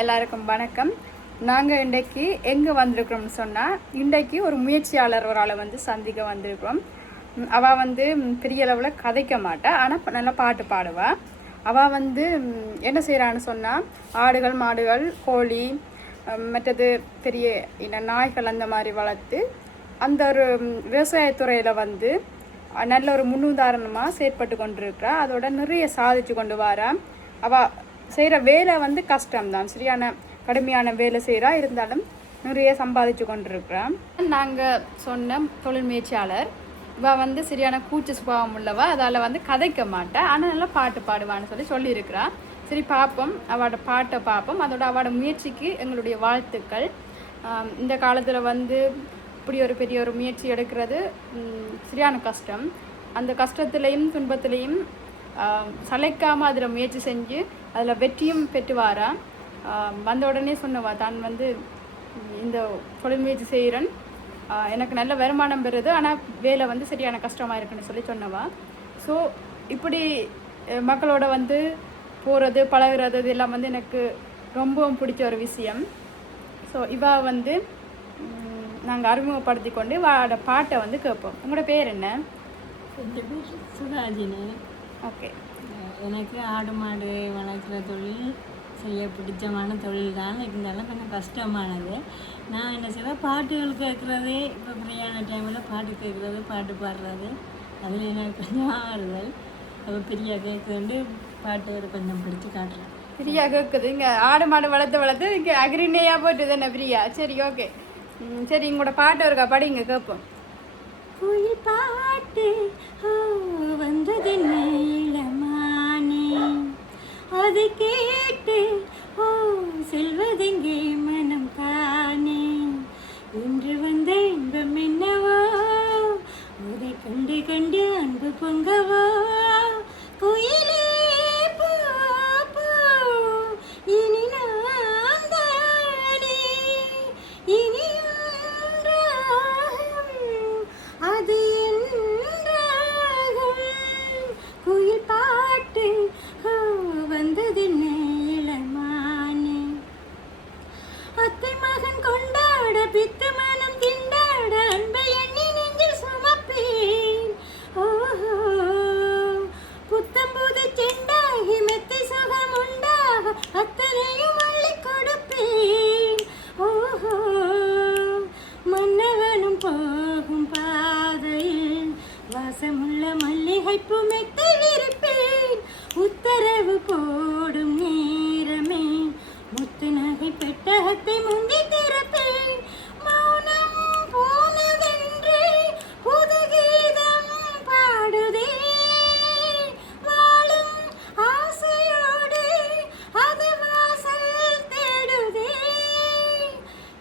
எல்லாருக்கும் வணக்கம். நாங்கள் இன்றைக்கு எங்கே வந்திருக்கிறோம்னு சொன்னால், இன்றைக்கு ஒரு முயற்சியாளர் ஒரு ஆளை வந்து சந்திக்க வந்திருக்கிறோம். அவள் வந்து பெரிய அளவில் கதைக்க மாட்டா, ஆனால் நல்லா பாட்டு பாடுவாள். அவள் வந்து என்ன செய்கிறான்னு சொன்னால், ஆடுகள் மாடுகள் கோழி மற்றது பெரிய நாய்கள் அந்த மாதிரி வளர்த்து அந்த ஒரு விவசாயத்துறையில் வந்து நல்ல ஒரு முன்னுதாரணமாக செயற்பட்டு கொண்டிருக்கிறா. அதோட நிறைய சாதிச்சு கொண்டு வரா. அவள் செய்கிற வேலை வந்து கஷ்டம்தான், சரியான கடுமையான வேலை செய்கிறா, இருந்தாலும் நிறைய சம்பாதிச்சு கொண்டிருக்கிறான். நாங்கள் சொன்ன தொழில் முயற்சியாளர் இவள் வந்து சரியான கூச்ச சுபாவம் உள்ளவா, அதால் வந்து கதைக்க மாட்டா, ஆனால் நல்லா பாட்டு பாடுவான்னு சொல்லியிருக்கிறான். சரி பார்ப்போம், அவளோட பாட்டை பார்ப்போம். அதோட அவளோட முயற்சிக்கு எங்களுடைய வாழ்த்துக்கள். இந்த காலத்தில் வந்து இப்படி ஒரு பெரிய ஒரு முயற்சி எடுக்கிறது சரியான கஷ்டம். அந்த கஷ்டத்துலேயும் துன்பத்துலேயும் சளைக்காமல் அதில் முயற்சி செஞ்சு அதில் வெற்றியும் பெற்று வாரா. வந்த உடனே சொன்னவா தான் வந்து இந்த தொழில் முயற்சி செய்கிறேன், எனக்கு நல்ல வருமானம் பெறுது, ஆனால் வேலை வந்து சரியான கஷ்டமாக இருக்குன்னு சொன்னவா. ஸோ இப்படி மக்களோட வந்து போகிறது பழகிறது இதெல்லாம் வந்து எனக்கு ரொம்பவும் பிடிச்ச ஒரு விஷயம். ஸோ இவா வந்து நாங்கள் அறிமுகப்படுத்தி கொண்டு இவாட பாட்டை வந்து கேட்போம். உங்களோட பேர் என்ன? சுதாஜினி. ஓகே. எனக்கு ஆடு மாடு வளர்க்குற தொழில் செய்ய பிடிச்சமான தொழில் தான், இருந்தாலும் கொஞ்சம் கஷ்டமானது. நான் என்ன செய்வேன், பாட்டுகள் கேட்குறது, இப்போ ஃப்ரீயான டைமில் பாட்டு கேட்குறது, பாட்டு பாடுறது, அதில் எனக்கு கொஞ்சம் ஆறுதல். அப்போ பிரியா கேட்குறது பாட்டு கொஞ்சம் பிடிச்சி காட்டுறேன். பிரியா கேட்குது, இங்கே ஆடு மாடு வளர்த்து இங்கே அக்ரினேயாக போயிட்டு தானே பிரியா? சரி ஓகே, சரி உங்களோட பாட்டு இருக்கா படி இங்கே கேட்போம். குயில் பாட்டு வந்தது இளமானே, அது கேட்டு செல்வதெங்கே மனம் காணே, இன்று வந்த இன்பம் என்னவோ, அதை கண்டு கண்டு அன்பு பொங்கவோ, குயிலே இனி நான் தானே, இனி அது என்றாகும். குயில் பாட்டு வந்தது இளமானே, அத்தை மகன் கொண்டாட பித்து மனம் திண்டாட அன்பை எண்ணி நெஞ்சில் சுமப்பேன். ஓஹோ புத்தம்புது செண்டாகி மெத்தை சுகம் உண்டாக அத்தனையும் அள்ளி கொடுப்பேன். ஓஹோ மன்னவனும் போகும் பாதையில் வாசமுள்ள மல்லிகைப்பூ மெத்தை விரிப்பேன். உத்தரவு போடும் நேரமே முத்து நகை பெட்டகத்தை முந்தி திறப்பேன். மௌனம் போனதென்று புது கீதம் பாடுதே, வாழும் ஆசையோடு அது வாசல் தேடுதே,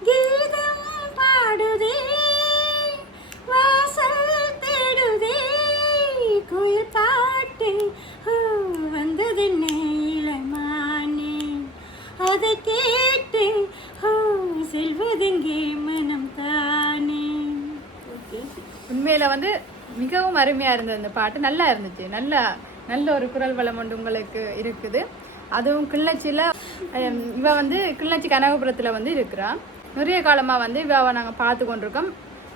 கீதம் பாடுதே வாசல் தேடுதே, குயில் பாட்டு வந்தது இளமானே, அதை கேட்டு செல்வதெங்கே மனம் தானே. உண்மையில் வந்து மிகவும் அருமையாக இருந்தது இந்த பாட்டு, நல்லா இருந்துச்சு. நல்ல ஒரு குரல் வளம் ஒன்று உங்களுக்கு இருக்குது. அதுவும் கிள்ளச்சியில் இவ வந்து கிள்ளச்சி கனகபுரத்தில் வந்து இருக்கிறான். நிறைய காலமாக வந்து இவாவை நாங்கள் பார்த்து கொண்டிருக்கோம்.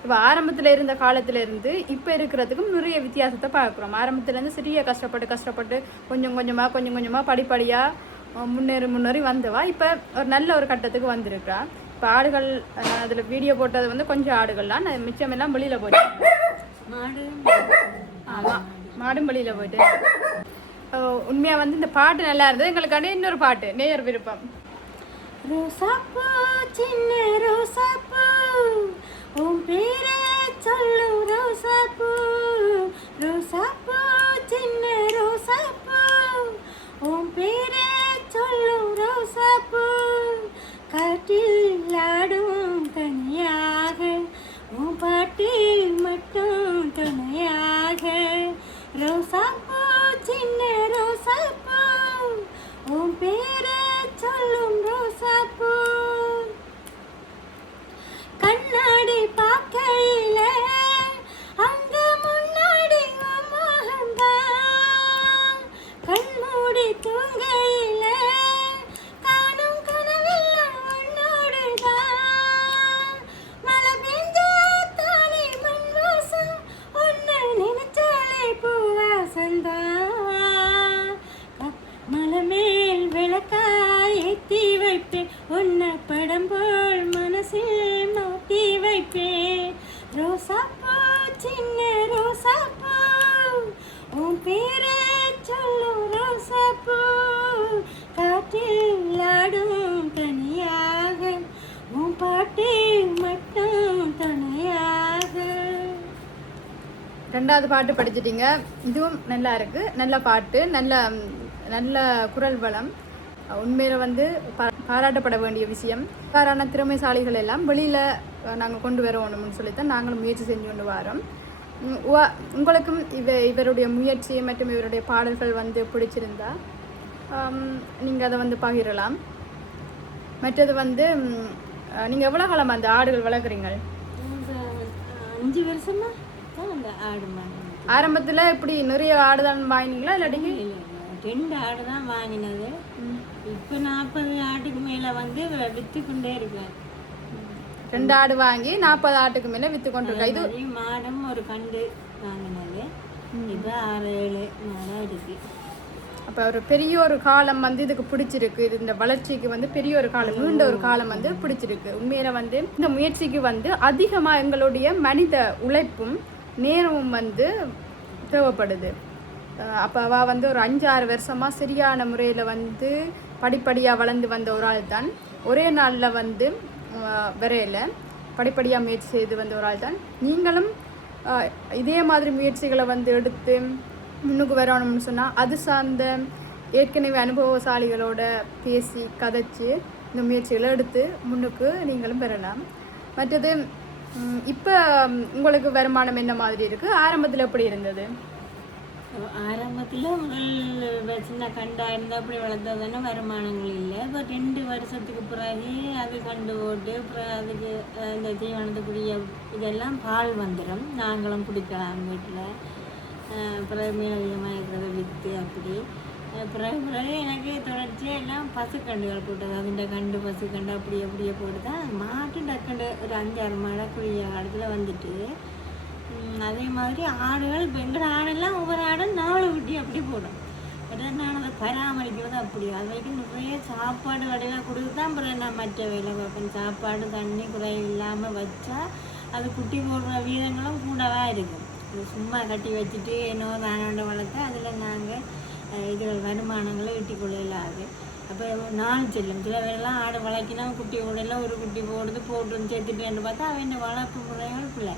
இப்போ ஆரம்பத்தில் இருந்த காலத்திலேருந்து இப்போ இருக்கிறதுக்கும் நிறைய வித்தியாசத்தை பார்க்குறோம். ஆரம்பத்துலேருந்து சிறிய கஷ்டப்பட்டு கொஞ்சம் கொஞ்சமாக படிப்படியாக முன்னேறி வந்தவா இப்போ ஒரு நல்ல ஒரு கட்டத்துக்கு வந்திருக்கிறா. இப்போ ஆடுகள் நான் அதில் வீடியோ போட்டது வந்து கொஞ்சம் ஆடுகள்லாம், நான் மிச்சமெல்லாம் வெளியில் போயிட்டு ஆமாம் மாடும் வெளியில் போயிட்டு. உண்மையாக வந்து இந்த பாட்டு நல்லா இருந்தது. எங்களுக்கான இன்னொரு பாட்டு நேயர் விருப்பம். ரோசாப்பூ சின்ன ரோசாப்பூ உன் பேரே சொல்லு, ரோசாப்பூ ரோசாப்பூ சின்ன ரோசாப்பூ உன் பேரே சொல்லு, ரோசாப்பூ காற்றில் ஆடும் தனியாக உன் பாட்டில் மட்டும் துணையாக, ரோசாப்பூ சின்ன ரோசாப்பூ உன் பேரே சொல்லும், ரோசாப்பூ கண்ணாடி பார்க்கையில அங்க முன்னாடி மோகந்தான், கண்மூடி தூங்கையில காணும் கனவு மரம் போல் மனசில் மாட்டி வைப்பேன் ரோசாப்பூ சின்ன ரோசாப்பூ உன் பேரை சொல்லும் ரோசாப்பூ காற்றில் ஆடும் தனியாக உன் பாட்டு மட்டும் துணையாக. ரெண்டாவது பாட்டு படிச்சிட்டீங்க. இதுவும் நல்லா இருக்கு, நல்ல பாட்டு, நல்ல நல்ல குரல் வளம். உண்மையில வந்து பாராட்டப்பட வேண்டிய விஷயம். இவ்வாறான திறமைசாலிகள் எல்லாம் வெளியில் நாங்கள் கொண்டு வரணும்னு சொல்லித்தான் நாங்களும் முயற்சி செஞ்சு கொண்டு வரோம். உங்களுக்கும் இவருடைய முயற்சி மற்றும் இவருடைய பாடல்கள் வந்து பிடிச்சிருந்தா நீங்கள் அதை வந்து பகிரலாம். மற்றது வந்து நீங்கள் எவ்வளோ காலம் அந்த ஆடுகள் வளர்க்குறீங்க? 5 வருஷமா அந்த ஆடு ஆரம்பத்தில் இப்படி நிறைய ஆடு தான் வாங்கினீங்களா இல்லாட்டிங்க? 2 ஆடு தான் வாங்கினது. இப்போ 40 ஆட்டுக்கு மேலே வந்து விற்று கொண்டே இருக்கேன். 2 ஆடு வாங்கி 40 ஆட்டுக்கு மேலே விற்று கொண்டு இருக்கேன். இது மாடம் ஒரு கண்டு வாங்கினது. இப்போ 6-7 மாடம் இருக்கு. அப்போ ஒரு பெரிய ஒரு காலம் வந்து இதுக்கு பிடிச்சிருக்கு. இது இந்த வளர்ச்சிக்கு வந்து பெரிய ஒரு காலம், நீண்ட ஒரு காலம் வந்து பிடிச்சிருக்கு. உண்மையில வந்து இந்த முயற்சிக்கு வந்து அதிகமாக எங்களுடைய மனித உழைப்பும் நேரமும் வந்து தேவைப்படுது. அப்போ அவள் வந்து ஒரு 5-6 வருஷமாக சரியான முறையில் வந்து படிப்படியாக வளர்ந்து வந்த ஒரு ஆள் தான். ஒரே நாளில் வந்து வரையில் படிப்படியாக முயற்சி செய்து வந்த ஒரு ஆள் தான். நீங்களும் இதே மாதிரி முயற்சிகளை வந்து எடுத்து முன்னுக்கு வரணும்னு சொன்னால் அது சார்ந்த ஏற்கனவே அனுபவசாலிகளோட பேசி கதைச்சி இந்த முயற்சிகளை எடுத்து முன்னுக்கு நீங்களும் பெறலாம். மற்றது இப்போ உங்களுக்கு வருமானம் என்ன மாதிரி இருக்குது? ஆரம்பத்தில் எப்படி இருந்தது? ஆரம்பத்தில் முதல் சின்ன கண்டா இருந்தால் அப்படி வளர்த்ததுன்னா வருமானங்கள் இல்லை. இப்போ 2 வருஷத்துக்கு பிறகு அது கண்டு போட்டு அப்புறம் அதுக்கு இந்த தீவனத்துக்குரிய இதெல்லாம் பால் வந்துடும், நாங்களும் குடிக்கலாம் வீட்டில். பிறகு மேலதிகமாக இருக்கிறத விற்று அப்படி பிறகு எனக்கு தொடர்ச்சியாக எல்லாம் பசுக்கண்டுகள் போட்டது. அதுண்ட கண்டு பசுக்கண்டு அப்படியே போட்டு தான் மாட்டு டக்கண்டு ஒரு 5-6 மாடக்குரிய இடத்துல வந்துட்டு. அதே மாதிரி ஆடுகள் இப்போ எங்களோட ஆடெல்லாம் ஒவ்வொரு ஆடும் 4 குட்டி அப்படி போடும். நான் அதை பராமரிக்கிறது அப்படி அது வரைக்கும் நிறைய சாப்பாடு வடையெல்லாம் கொடுத்து தான் பிறகு நான் மற்ற வேலை பார்ப்பேன். சாப்பாடு தண்ணி குறைவு இல்லாமல் வச்சா அது குட்டி போடுற வீதங்களும் கூடவா இருக்கும். சும்மா கட்டி வச்சுட்டு என்னவோ தானோண்ட வளர்த்தா அதில் நாங்கள் இதுகள் வருமானங்களை ஈட்டிக்கொள்ளலாது. அப்போ 4 செல்லும். சில பேரெல்லாம் ஆடு வளர்க்கினா குட்டி போடலாம், ஒரு குட்டி போட்டு சேர்த்துட்டேன்னு பார்த்தா அவன் வளர்ப்பு முறைகள் பிள்ளை.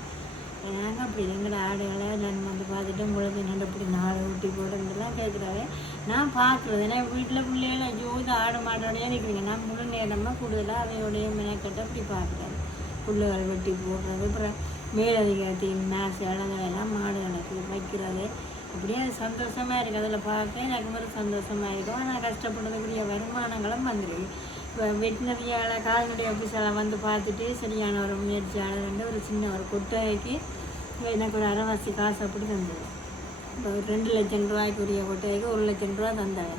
நாங்கள் அப்படி எங்களோட ஆடுகளை நான் வந்து பார்த்துட்டு உங்களுக்கு என்னென்ன இப்படி 4 குட்டி போடுறதுலாம் கேட்குறாவே நான் பார்க்குறது. ஏன்னா வீட்டில் பிள்ளைகள் ஐயோது ஆடு மாட்டோடையே நிற்கிறீங்க. நான் முழு நேரமாக கூடுதலாக அதையோடைய மெனக்கட்ட அப்படி பார்க்குறேன். புல்லுகள் வெட்டி போடுறது, அப்புறம் மேலதிகாரத்தின் மேசு அழகெல்லாம் மாடுகளுக்கு வைக்கிறது. அப்படியே அது சந்தோஷமாக இருக்குது. அதில் பார்க்க எனக்கு ஒரு சந்தோஷமாக இருக்கும். ஆனால் கஷ்டப்படுறதுக்குரிய வருமானங்களும் வந்துருக்கு. இப்போ வெட்டினரியால் கால்நடை ஆஃபீஸெல்லாம் வந்து பார்த்துட்டு சரியான ஒரு முயற்சியாளர் ஒரு சின்ன ஒரு கொட்டைக்கு எனக்கு ஒரு அரைவாசி காசு அப்படி தந்தது. இப்போ ஒரு 2 லட்சம் ரூபாய்க்குரிய கொட்டைக்கு 1 லட்சம் ரூபா தந்தாங்க.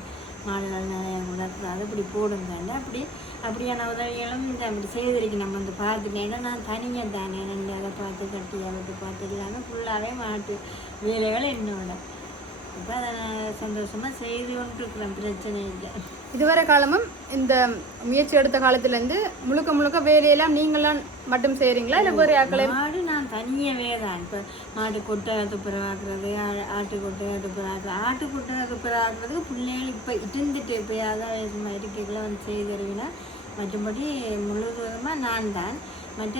மாடுகள் நிறைய வளர்க்குறாது இப்படி போடுங்காண்டு அப்படியான உதவிகளும் இந்த அப்படி செய்திருக்கு. நம்ம வந்து பார்த்துட்டேன்னா நான் தனியாக தானே ரெண்டு அதை பார்த்து கட்டி அதை பார்த்து இல்லாமல் ஃபுல்லாகவே மாட்டு வேலைகள் என்னோட. இப்போ அதை நான் சந்தோஷமாக செய்து கொண்டு இருக்கிறேன், பிரச்சனை இல்லை. இதுவரை காலமும் இந்த முயற்சி எடுத்த காலத்துலேருந்து முழுக்க வேலையெல்லாம் நீங்களாம் மட்டும் செய்கிறீங்களா இல்லை வேறு ஆக்களை? மாடு நான் தனியாகவே தான். இப்போ மாடு கொட்டை துப்புரவாக்குறது, ஆட்டு கொட்டை துப்புரவாக்குறது, ஆட்டு கொட்டை துப்புரவாக்குறதுக்கு பிள்ளைகள் இப்போ இருந்துட்டு எப்போயாவது சும்மா இருக்கைகளை வந்து செய்திருவினா மற்றபடி முழுவதுமாக நான் தான். மற்ற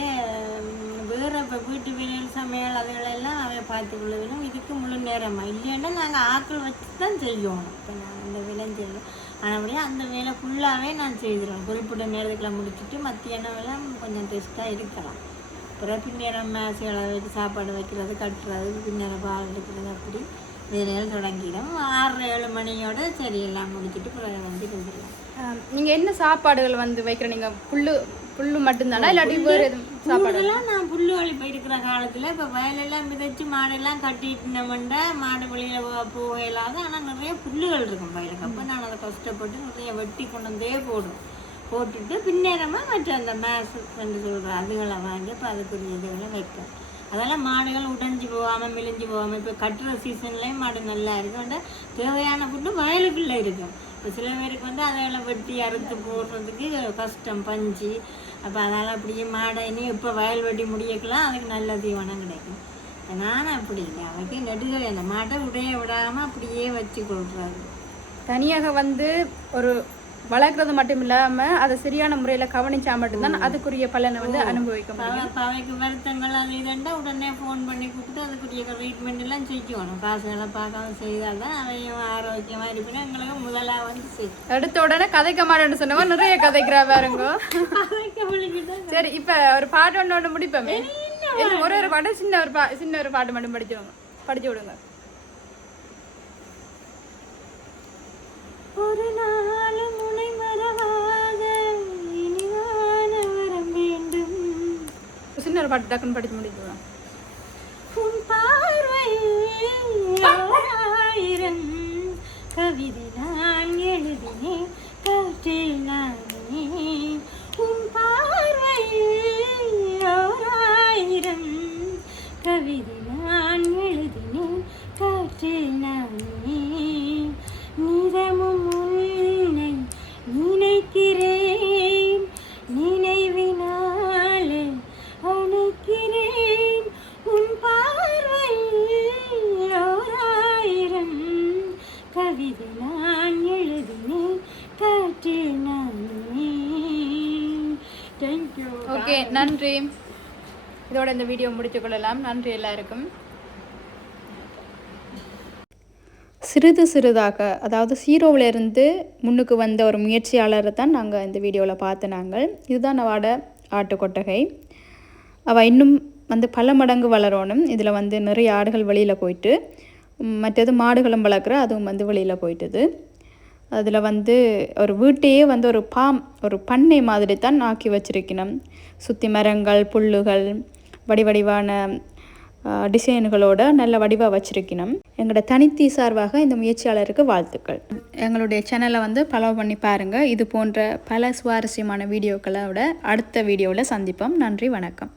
வேறு இப்போ வீட்டு வேலைகள் சமையல் அதுகளெல்லாம் அவை பார்த்துக்கொள்ளுவினோம். இதுக்கு முழு நேரமாக இல்லைன்னா நாங்கள் ஆக்கள் வச்சு தான் செய்யணும். இப்போ நான் அந்த வேலை செய்யணும். ஆனபடியாக அந்த வேலை ஃபுல்லாகவே நான் செய்திடுவேன். குறிப்பிட்ட நேரத்துக்குள்ள முடிச்சுட்டு மத்தியான வேலை கொஞ்சம் டெஸ்ட்டாக இருக்கலாம். அப்புறம் பின்னேரம் மேசைகளை வச்சு சாப்பாடு வைக்கிறது, கட்டுறது, பின்னேரம் பால் எடுக்கிறது அப்படி வேலைகள் தொடங்கிடும். 6-7 மணியோட சரி எல்லாம் முடிச்சுட்டு பிறகு வந்து கொடுத்துருவேன். நீங்கள் என்ன சாப்பாடுகள் வந்து வைக்கிற? நீங்கள் புல்லு மட்டும்தானா இல்லாட்டி வேறு எதுவும் சாப்பாடுலாம்? நான் புல்லு வலிப்பு இருக்கிற காலத்தில் இப்போ வயலெல்லாம் மிதச்சு மாடெல்லாம் கட்டிட்டுனோம்னா மாடு வழியில் போகலாத. ஆனால் நிறைய புல்லுகள் இருக்கும் வயலுக்கு. அப்போ நான் அதை கஷ்டப்பட்டு நிறைய வெட்டி கொண்டு வந்தே போட்டுட்டு பின்னேரமாக மற்ற அந்த மேசு என்று சொல்கிற அதுகளை வாங்கி இப்போ அதுக்குரிய இதுகளை வைப்பேன். அதெல்லாம் மாடுகள் உடைஞ்சி போகாமல் மெலிஞ்சு போகாமல் இப்போ கட்டுற சீசன்லேயும் மாடு நல்லா இருக்கும். தேவையான புட்டு வயலுக்குள்ளே இருக்கும். இப்போ சில பேருக்கு வந்து அதையெல்லாம் வெட்டி அறுத்து போடுறதுக்கு கஷ்டம் பஞ்சு. அப்போ அதனால் அப்படியே மாடை இனி இப்போ வயல் வெட்டி முடியக்கலாம், அதுக்கு நல்ல தீவனம் கிடைக்கும். நானும் அப்படி இல்லை, அவருக்கு நெடுக அந்த மாட்டை உடைய விடாமல் அப்படியே வச்சு கொடுக்குறாரு. தனியாக வந்து ஒரு வளர்க்குறது மட்டும் இல்லாமல் அதை சரியான முறையில் கவனிச்சா மட்டும்தான் அதுக்குரிய பலனை வந்து அனுபவிக்க முடியும். இப்போ அவைக்கு வருத்தங்கள் அது இதுண்டா உடனே ஃபோன் பண்ணி கூப்பிட்டு அதுக்குரிய ட்ரீட்மெண்ட் எல்லாம் செய்யணும். காசுகளை பார்க்காம செய்தால் தான் அவையும் ஆரோக்கியமாக இருப்பினா எங்களுக்கு முதலாக வந்து சரி. எடுத்த உடனே கதைக்க மாட்டேன்னு சொன்னவங்க நிறைய கதைக்கிறா பாருங்க. சரி, இப்போ ஒரு பாட்டு ஒன்று முடிப்போமே. ஒரு ஒரு பாட்டு சின்ன ஒரு பாட்டு மட்டும் படிச்சு விடுங்க. ஒரு நாள் முனை மறவாத இனிவான வரம் வேண்டும். சின்ன ஒரு பாட்டு டக்குன்னு படிச்சு முடிச்சுடுவோம். உன் பார்வையில் ஆயிரம் கவிதை நான் எழுதினேன் காற்றில் நானே. உன் பார்வையில் ஆயிரம் கவிதை நான் எழுதினேன் காற்றில் நானே. நிதமும் உன்னை நினைக்கிறேன், நினைவினாலே அணைக்கிறேன். உன் பார்வையில் ஆயிரம் கவிதை நான் எழுதினேன் காற்றில் நானே. தேங்க்யூ. ஓகே, நன்றி. இதோட இந்த வீடியோ முடித்து கொள்ளலாம். நன்றி எல்லாருக்கும். சிறிதாக, அதாவது 0விலிருந்து முன்னுக்கு வந்த ஒரு முயற்சியாளரை தான் நாங்கள் இந்த வீடியோவில் பார்த்து நாங்கள். இதுதான் அவட ஆட்டுக்கொட்டகை. அவள் இன்னும் வந்து பல மடங்கு வளரணும். இதில் வந்து நிறைய ஆடுகள் வெளியில் போயிட்டு, மற்றது மாடுகளும் வளர்க்குற அதுவும் வந்து வெளியில் போயிட்டுது. அதில் வந்து ஒரு வீட்டையே வந்து ஒரு பண்ணை மாதிரி தான் ஆக்கி வச்சிருக்கணும். சுற்றி மரங்கள், புல்லுகள், வடிவான டிசைன்களோட நல்ல வடிவாக வச்சிருக்கணும். எங்களோட தனித்தி சார்பாக இந்த முயற்சியாளருக்கு வாழ்த்துக்கள். எங்களுடைய சேனலை வந்து ஃபாலோ பண்ணி பாருங்கள். இது போன்ற பல சுவாரஸ்யமான வீடியோக்களோட அடுத்த வீடியோவில் சந்திப்போம். நன்றி, வணக்கம்.